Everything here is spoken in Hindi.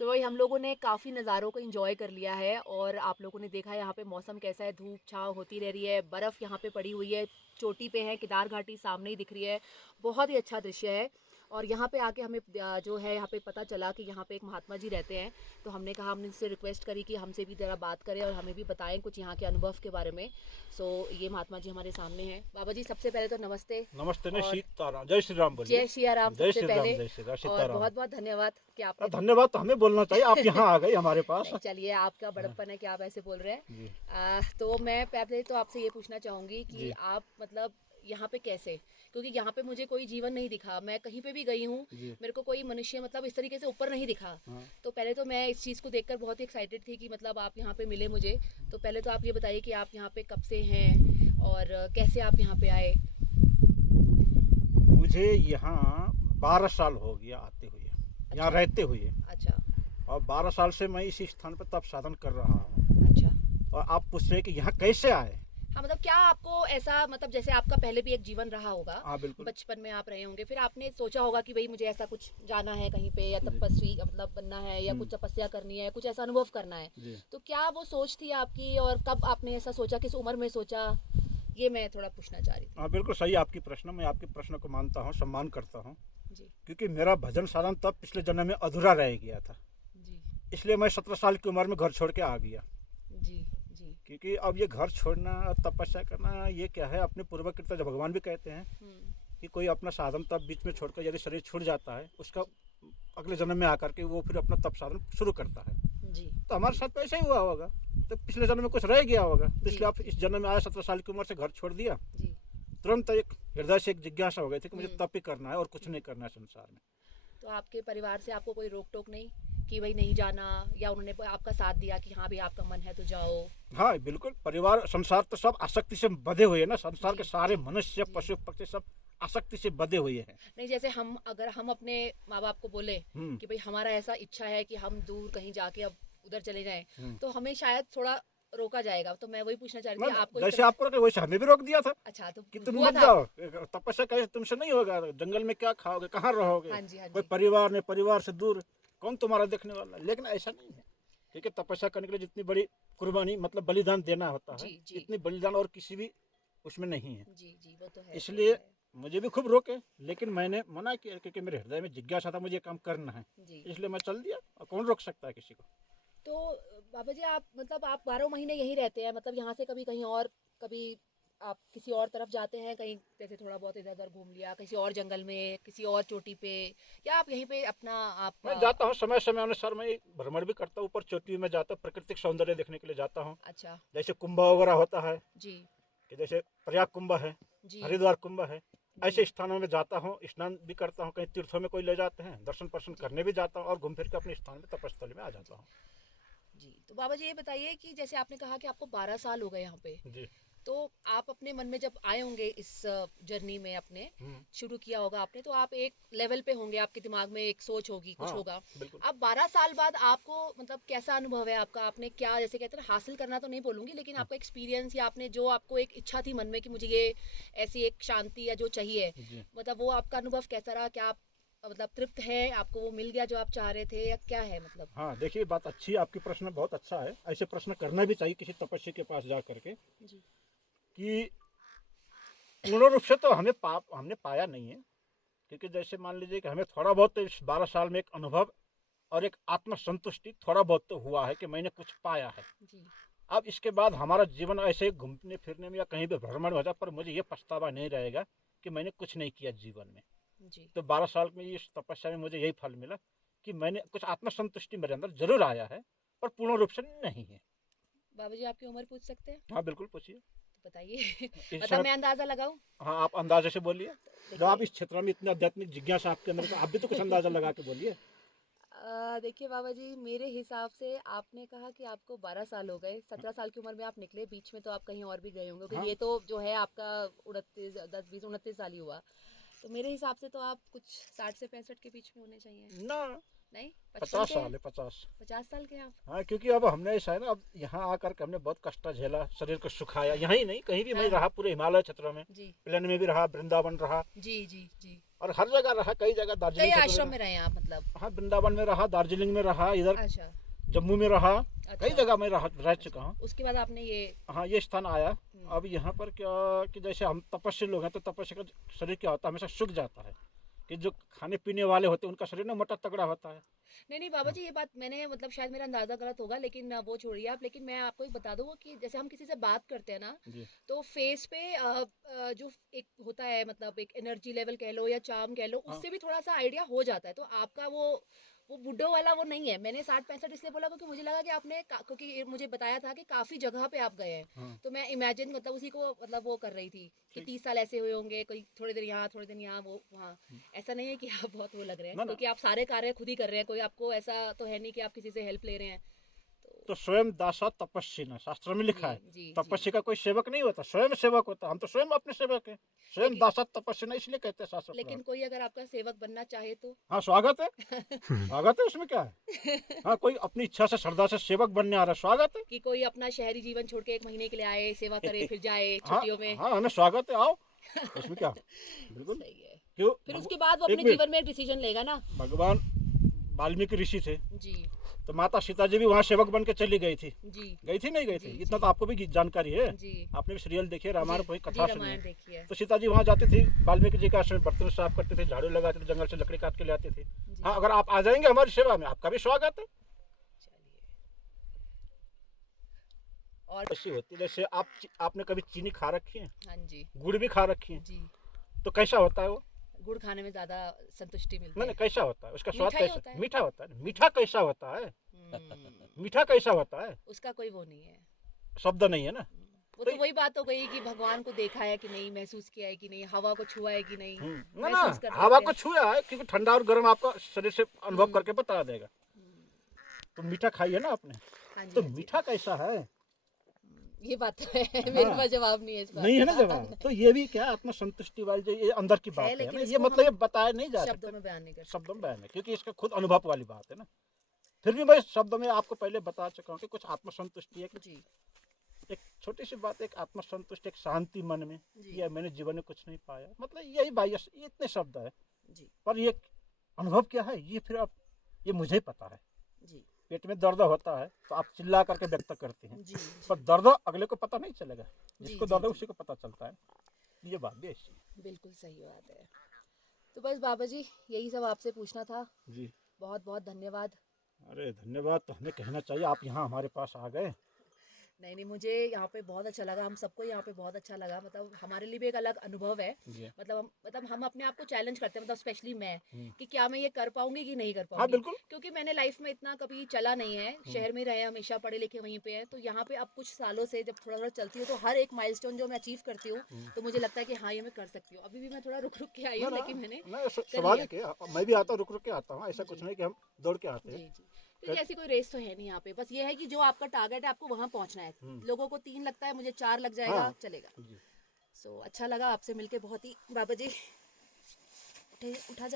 सो वही हम लोगों ने काफ़ी नज़ारों को एंजॉय कर लिया है और आप लोगों ने देखा है यहाँ पे मौसम कैसा है, धूप छाँव होती रह रही है, बर्फ़ यहाँ पे पड़ी हुई है, चोटी पे है, केदार घाटी सामने ही दिख रही है, बहुत ही अच्छा दृश्य है। और यहाँ पे आके हमें जो है यहाँ पे पता चला कि यहाँ पे एक महात्मा जी रहते हैं, तो हमने कहा, हमने उनसे रिक्वेस्ट करी कि हमसे भी ज़रा बात करें और हमें भी बताएं कुछ यहाँ के अनुभव के बारे में। सो ये महात्मा जी हमारे सामने हैं। बाबा जी सबसे पहले तो नमस्ते। नमस्ते ने और सीताराम, जय श्री राम बोलिए। जय सिया राम जय सबसे श्री राम, पहले। जय श्री राम, और सीताराम। बहुत बहुत धन्यवाद कि आपने धन्यवाद तो हमें बोलना चाहिए, आप यहाँ आ गए हमारे पास। नहीं चलिए, आपका हाँ, बड़प्पन है कि आप ऐसे बोल रहे हैं। जी तो मैं पहले तो आपसे ये पूछना चाहूँगी कि जी आप मतलब यहाँ पे कैसे, क्योंकि यहाँ पे मुझे कोई जीवन नहीं दिखा, मैं कहीं पे भी गई हूँ, जी। मेरे को कोई मनुष्य मतलब इस तरीके से ऊपर नहीं दिखा। हाँ। तो पहले तो मैं इस चीज़ को देखकर बहुत ही एक्साइटेड थी कि मतलब आप यहाँ पे मिले मुझे। तो पहले तो आप ये बताइए कि आप यहाँ पे कब से हैं और कैसे आप यहाँ पे आए। मुझे यहाँ 12 साल हो गया आते हुए, यहाँ अच्छा। रहते हुए। अच्छा। और 12 साल से मैं इसी स्थान पर तप साधन कर रहा हूँ। अच्छा। और आप पूछ रहे हैं कि यहाँ कैसे आए। हाँ मतलब क्या आपको ऐसा, मतलब जैसे आपका पहले भी एक जीवन रहा होगा, हाँ बिल्कुल। बचपन में आप रहे होंगे, फिर आपने सोचा होगा कि भाई मुझे ऐसा कुछ जाना है कहीं पे, या जी तपस्वी मतलब बनना है, या कुछ तपस्या करनी है, कुछ ऐसा अनुभव करना है। जी। तो क्या वो सोच थी आपकी, और कब आपने ऐसा सोचा, किस उम्र में सोचा, ये मैं थोड़ा पूछना चाह रही थी। हाँ बिल्कुल सही आपकी प्रश्न, मैं आपके प्रश्न को मानता हूँ, सम्मान करता हूँ। जी। क्योंकि मेरा भजन साधन तब पिछले जन्म में अधूरा रह गया था, जी। इसलिए मैं 17 साल की उम्र में घर छोड़ के आ गया। जी। जी। क्योंकि अब ये घर छोड़ना, तपस्या करना, ये क्या है, अपने पूर्वज कृत जो भगवान भी कहते हैं हम्म। कि कोई अपना साधन तप बीच में छोड़कर यदि शरीर छूट जाता है, उसका अगले जन्म में आकर के वो फिर अपना तप साधन शुरू करता है। जी। तो हमारे साथ तो ऐसा ही हुआ होगा, तो पिछले जन्म में कुछ रह गया होगा, तो जी। इसलिए आप इस जन्म में आए, 17 साल की उम्र से घर छोड़ दिया। जी। तुरंत एक हृदय से एक जिज्ञासा हो गई थी कि मुझे हम्म। तप ही करना है और कुछ नहीं करना है संसार में। तो आपके परिवार से आपको कोई रोक टोक नहीं कि भाई नहीं जाना, या उन्होंने आपका साथ दिया कि हाँ भाई आपका मन है तो जाओ। हाँ बिल्कुल, परिवार संसार तो सब आसक्ति से बधे हुए हैं ना, संसार के जी। सारे मनुष्य जी। पशु पक्षी सब आसक्ति से बधे हुए हैं। नहीं, जैसे हम अगर हम अपने माँ बाप को बोले हम्म कि भाई हमारा ऐसा इच्छा है कि हम दूर कहीं जाके अब उधर चले जाएं, हम्म। तो हमें शायद थोड़ा रोका जाएगा। तो मैं वही पूछना चाह रही ना थी ना, आपको इस जैसे तरह से। आपको रोके वैसे हमें भी रोक दिया था अच्छा, तो कि तुम हुआ मत था। जाओ, तपस्या कैसे तुमसे नहीं होगा, जंगल में क्या खाओगे, कहाँ रहोगे, हाँ जी। हाँ कोई जी। परिवार नहीं, परिवार से दूर, कौन तुम्हारा देखने वाला है? लेकिन ऐसा नहीं है, क्योंकि तपस्या करने के लिए जितनी बड़ी कुर्बानी मतलब बलिदान देना होता है, जी। जी। इतनी बलिदान और किसी भी उसमें नहीं है। जी। जी, वो तो है, वो तो इसलिए है। मुझे भी खूब रोके, लेकिन मैंने मना किया क्योंकि मेरे हृदय में जिज्ञासा था, मुझे ये काम करना है, जी। इसलिए मैं चल दिया। और कौन रोक सकता है किसी को। तो बाबा जी आप मतलब आप 12 महीने यहीं रहते हैं, मतलब यहाँ से कभी कहीं और, कभी आप किसी और तरफ जाते हैं कहीं, जैसे थोड़ा बहुत इधर उधर घूम लिया किसी और जंगल में, किसी और चोटी पे, या आप यहीं पे अपना आप मैं जाता हूँ समय समय अनुसार, मैं भ्रमण भी करता हूँ, ऊपर चोटी में जाता हूँ, प्राकृतिक सौंदर्य देखने के लिए जाता हूँ। अच्छा। जैसे कुंभ वगैरह होता है, जी। कि जैसे प्रयाग कुंभ है, जी। हरिद्वार कुंभ है, जी। ऐसे स्थानों में जाता हूँ, स्नान भी करता हूँ, कहीं तीर्थों में कोई ले जाते हैं, दर्शन पर्शन जी। करने भी जाता हूँ, और घूम फिर के अपने स्थान में तपस्थल में आ जी। जाता हूँ। जी, तो बाबा जी ये बताइए कि जैसे आपने कहा कि आपको 12 साल हो गए यहाँ पे, जी। तो आप अपने मन में जब आए होंगे इस जर्नी में, अपने हम्म। शुरू किया होगा आपने, तो आप एक लेवल पे होंगे, आपके दिमाग में एक सोच होगी, कुछ हाँ होगा। बिल्कुल। अब 12 साल बाद आपको मतलब कैसा अनुभव है आपका, आपने क्या, जैसे कहते हैं ना, हासिल करना तो नहीं बोलूंगी, लेकिन हाँ आपका एक्सपीरियंस, या आपने जो आपको एक इच्छा थी मन में कि मुझे ये ऐसी एक शांति या जो चाहिए, जी। मतलब वो आपका अनुभव कैसा रहा? क्या आप मतलब तृप्त है, आपको वो मिल गया जो आप चाह रहे थे, या क्या है मतलब? हाँ देखिए, बात अच्छी है आपकी, प्रश्न बहुत अच्छा है, ऐसे प्रश्न करना भी चाहिए किसी तपस्वी के पास जा करके। जी। कि पूर्ण रूप से तो हमने पाया नहीं है, क्योंकि जैसे मान लीजिए कि हमें थोड़ा बहुत तो इस 12 साल में एक अनुभव और एक आत्मसंतुष्टि थोड़ा बहुत तो हुआ है कि मैंने कुछ पाया है। जी। अब इसके बाद हमारा जीवन ऐसे ही घूमने फिरने में या कहीं भी भ्रमण हो जाए, पर मुझे ये पछतावा नहीं रहेगा कि मैंने कुछ नहीं किया जीवन में। जी। तो 12 साल में इस तपस्या में मुझे यही फल मिला कि मैंने कुछ आत्मसंतुष्टि मेरे अंदर जरूर आया है, पर पूर्ण रूप से नहीं है। बाबा जी आपकी उम्र पूछ सकते हैं? हाँ बिल्कुल पूछिए। तो बताइए। इस मतलब समय मैं अंदाजा लगाऊं? हाँ, आप अंदाजे से बोलिए। जब आप देखिए। इस क्षेत्र में इतने आध्यात्मिक जिज्ञासा आपके अंदर, तो आप भी तो कुछ अंदाजा लगा के बोलिए। देखिए बाबा जी, मेरे हिसाब से आपने कहा कि आपको 12 साल हो गए, 17 साल की उम्र में आप निकले, बीच में तो आप कहीं और भी गए होंगे, क्योंकि हाँ ये तो जो है आपका 29 10 20 29 साल ही हुआ। तो मेरे हिसाब से तो आप कुछ 60 से 65 के बीच में होने चाहिए। ना, नहीं, 55 50 के हैं? साल है, 50। 50 साल के हैं आप? हाँ, क्योंकि अब हमने ऐसा है ना, अब यहाँ आकर के हमने बहुत कष्ट झेला, शरीर को सुखाया, यहाँ ही नहीं कहीं भी मैं हाँ हाँ। रहा, पूरे हिमालय क्षेत्र में, जी। प्लेन में भी रहा, वृंदावन रहा, जी। जी। जी। और हर जगह रहा, कई जगह कई दार्जिलिंग क्षेत्र आश्रम में में रहे हैं आप मतलब? हाँ, वृंदावन में रहा, दार्जिलिंग में रहा, इधर अच्छा जम्मू में रहा, कई अच्छा। जगह में रह चुका हूँ। उसके बाद आपने ये हाँ, ये स्थान आया। हम्म, अब यहाँ पर क्या कि जैसे हम तपस्वी लोग हैं, तो तपस्या का शरीर क्या होता है, हमेशा सूख जाता है। कि जो खाने पीने वाले होते हैं उनका शरीर ना मोटा तगड़ा होता है। नहीं बाबा हाँ जी, ये बात मैंने मतलब शायद मेरा अंदाजा गलत होगा, लेकिन वो छोड़िए आप। लेकिन मैं आपको एक बता दूँ कि जैसे हम किसी से बात करते हैं ना, जी तो फेस पे जो एक होता है मतलब एक एनर्जी लेवल कह लो या चार्म कह लो, हाँ उससे भी थोड़ा सा आइडिया हो जाता है। तो आपका वो बुड्ढो वाला वो नहीं है। मैंने 60-65 इसलिए बोला क्योंकि मुझे लगा कि आपने क्योंकि ये मुझे बताया था कि काफी जगह पे आप गए हैं। हाँ तो मैं इमेजिन मतलब उसी को मतलब वो कर रही थी कि ठीक। 30 साल ऐसे हुए होंगे, कोई थोड़ी देर यहाँ थोड़ी देर यहाँ वो वहाँ। ऐसा नहीं है कि आप बहुत वो लग रहे हैं, ना ना, क्योंकि आप सारे कार्य खुद ही कर रहे हैं। कोई आपको ऐसा तो है नहीं कि आप किसी से हेल्प ले रहे हैं। तो स्वयं दासा तपस्वी न, शास्त्र में लिखा जी है। जी जी। तपस्वी का कोई सेवक नहीं होता, स्वयं सेवक होता। हम तो स्वयं अपने सेवक हैं। स्वयं लेकिन दासा तपस्वी न, इसलिए कहते हैं शास्त्र पुराण। लेकिन कोई अगर आपका सेवक बनना चाहे तो? हाँ, स्वागत है। स्वागत है, उसमें क्या है। हाँ, कोई अपनी इच्छा से श्रद्धा से सेवक बनने आ रहा है, स्वागत है। कि कोई अपना शहरी जीवन छोड़ के 1 महीने के लिए आए, सेवा करे, फिर जाए हाँ छुट्टियों में। हाँ, हमें स्वागत है, आओ। उसमें क्या, बिल्कुल। सही है। क्यों फिर उसके बाद वो एक अपने मिनट, जीवन में एक डिसीजन लेगा ना। भगवान वाल्मीकि ऋषि थे, जी तो माता सीता जी भी वहाँ सेवक बन के चली गई थी। जी गई थी नहीं गई जी थी, जी इतना तो आपको भी जानकारी है। जी आपने भी सीरियल देखी है, जी रामायण कोई जी, कथा सुनी रामायण है। देखी है। तो सीता जी वहाँ जाती थी, वाल्मीकि जी का आश्रम, बर्तन साफ करते थे, झाड़ू लगाते थे, जंगल से लकड़ी काट के ले आते थे। जी हाँ, अगर आप आ जाएंगे हमारी सेवा में, आपका भी स्वागत है। चलिए। और ऐसी होती है जैसे आपने कभी चीनी खा रखी है, हाँ जी गुड़ भी खा रखी है, जी। तो कैसा होता है वो। गुड़ खाने में ज्यादा संतुष्टि मिलती नहीं नहीं, है। कैसा होता है उसका स्वाद, मीठा ही कैसा होता है। मीठा होता है। मीठा कैसा होता है, हम्म, मीठा कैसा होता है, उसका कोई वो नहीं है। शब्द नहीं है ना। वो तो तो वही बात हो गई कि भगवान को देखा है कि नहीं, महसूस किया है कि नहीं, हवा को छुआ है कि नहीं, ना ना, महसूस कर हवा सकते को हैं। छुआ है, क्योंकि ठंडा और गर्म आपका शरीर से अनुभव हम्म, करके बता देगा। तो मीठा खाइए ना आपने, हाँ जी तो हाँ जी। मीठा कैसा है। ये बात तो है। मेरे हाँ, पास जवाब नहीं है इस बात नहीं है ना का। जवाब। तो ये भी क्या आत्मसंतुष्टि वाली जो ये अंदर की है, बात है ना, लेकिन ये इसको मतलब हम ये बताया नहीं जा शब्दों सकता में बयान नहीं कर शब्दों में सकते। बयान है, क्योंकि इसका खुद अनुभव वाली बात है ना। फिर भी मैं शब्दों में आपको पहले बता चुका हूँ कि कुछ आत्मसंतुष्टि है। जी एक छोटी सी बात, एक आत्मसंतुष्टि, एक शांति मन में, जी ये मैंने जीवन में कुछ नहीं पाया, मतलब यही बाह्य, ये इतने शब्द है। जी पर ये अनुभव क्या है, ये फिर आप, ये मुझे ही पता है। जी पेट में दर्द होता है तो आप चिल्ला करके व्यक्त करते हैं, जी पर जी दर्द अगले को पता नहीं चलेगा। जी जिसको जी दर्द है जी, उसी को पता चलता है। ये बात भी ऐसी है। बिल्कुल सही बात है। तो बस बाबा जी, यही सब आपसे पूछना था। जी, बहुत बहुत धन्यवाद। अरे धन्यवाद तो हमें कहना चाहिए, आप यहाँ हमारे पास आ गए। नहीं नहीं, मुझे यहाँ पे बहुत अच्छा लगा, हम सबको यहाँ पे बहुत अच्छा लगा। मतलब हमारे लिए भी एक अलग अनुभव है। जी मतलब हम अपने आप को चैलेंज करते हैं, मतलब स्पेशली मैं, हम्म, कि क्या मैं ये कर पाऊंगी कि नहीं कर हाँ पाऊंगी। बिल्कुल। क्योंकि मैंने लाइफ में इतना कभी चला नहीं है, हम्म, शहर में रहे हमेशा, पढ़े लिखे वहीं पे है। तो यहाँ पे अब कुछ सालों से जब थोड़ा थोड़ा चलती हूँ, तो हर एक माइलस्टोन जो मैं अचीव करती हूँ, तो मुझे लगता है कि हाँ, ये मैं कर सकती हूँ। अभी भी मैं थोड़ा रुक रुक के आई ना हूँ, ना लेकिन मैंने ना, कर लिया। स्वाभाविक है, मैं भी आता हूँ, रुक रुक के आता हूँ, ऐसा कुछ जी नहीं कि हम दौड़ के आते जी हैं। जी। क्योंकि ऐसी कोई रेस तो है नहीं यहाँ पे। बस ये है कि जो आपका टारगेट है, आपको वहाँ पहुँचना है। हम्म, लोगों को 3 लगता है, मुझे 4 लग जाएगा, हाँ चलेगा। जी। अच्छा लगा आपसे मिलके बहुत ही। बाबा जी, उठा जाए।